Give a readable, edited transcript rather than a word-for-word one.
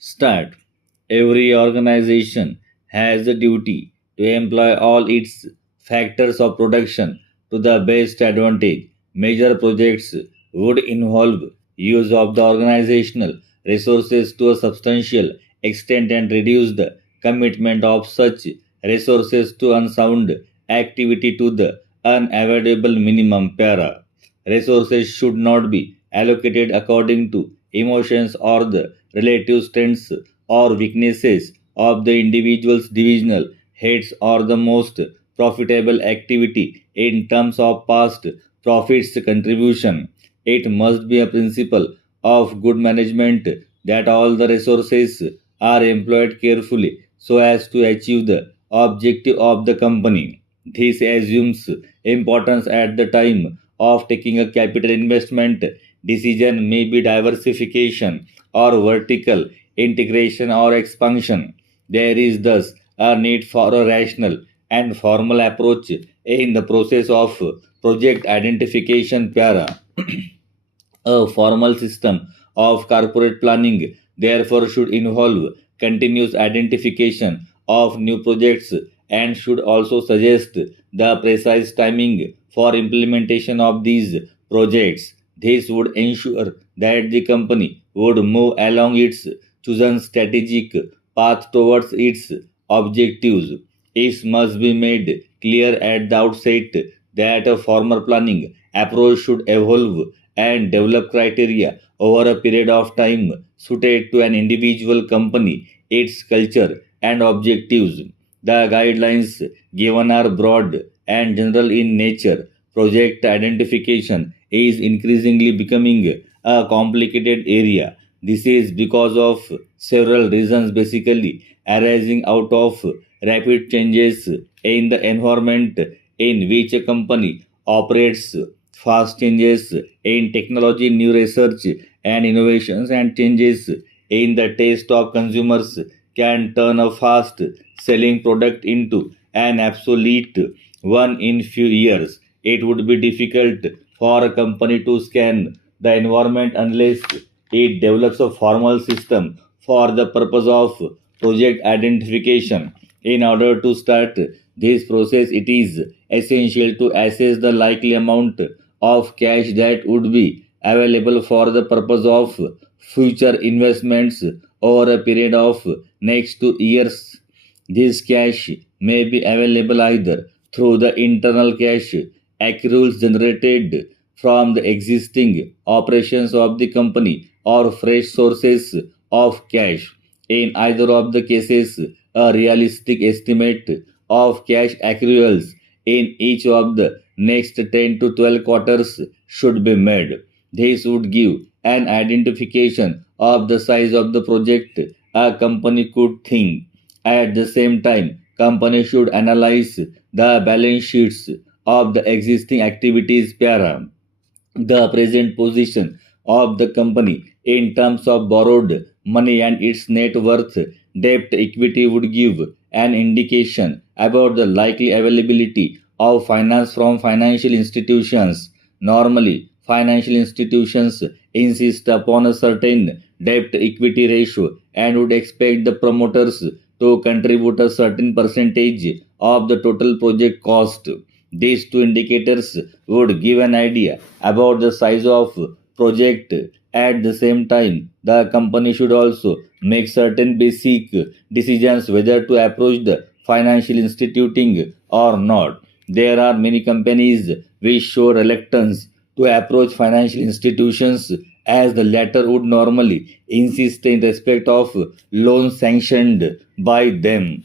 Start. Every organization has a duty to employ all its factors of production to the best advantage. Major projects would involve use of the organizational resources to a substantial extent and reduce the commitment of such resources to unsound activity to the unavoidable minimum para. Resources should not be allocated according to emotions or the relative strengths or weaknesses of the individual's divisional heads or the most profitable activity in terms of past profits contribution. It must be a principle of good management that all the resources are employed carefully so as to achieve the objective of the company. This assumes importance at the time of taking a capital investment decision, may be diversification or vertical integration or expansion. There is thus a need for a rational and formal approach in the process of project identification para. A formal system of corporate planning, therefore, should involve continuous identification of new projects and should also suggest the precise timing for implementation of these projects. This would ensure that the company would move along its chosen strategic path towards its objectives. It must be made clear at the outset that a formal planning approach should evolve and develop criteria over a period of time suited to an individual company, its culture, and objectives. The guidelines given are broad and general in nature. Project identification is increasingly becoming a complicated area. This is because of several reasons, basically arising out of rapid changes in the environment in which a company operates, fast changes in technology, new research and innovations, and changes in the taste of consumers can turn a fast selling product into an obsolete one in few years. It would be difficult for a company to scan the environment unless it develops a formal system for the purpose of project identification. In order to start this process, it is essential to assess the likely amount of cash that would be available for the purpose of future investments over a period of next 2 years. This cash may be available either through the internal cash accruals generated from the existing operations of the company or fresh sources of cash. In either of the cases, a realistic estimate of cash accruals in each of the next 10 to 12 quarters should be made. This would give an identification of the size of the project a company could think. At the same time, company should analyze the balance sheets of the existing activities para the present position of the company in terms of borrowed money and its net worth. Debt equity would give an indication about the likely availability of finance from financial institutions. Normally, financial institutions insist upon a certain debt equity ratio and would expect the promoters to contribute a certain percentage of the total project cost. These two indicators would give an idea about the size of project. At the same time, the company should also make certain basic decisions whether to approach the financial instituting or not. There are many companies which show reluctance to approach financial institutions as the latter would normally insist in respect of loans sanctioned by them.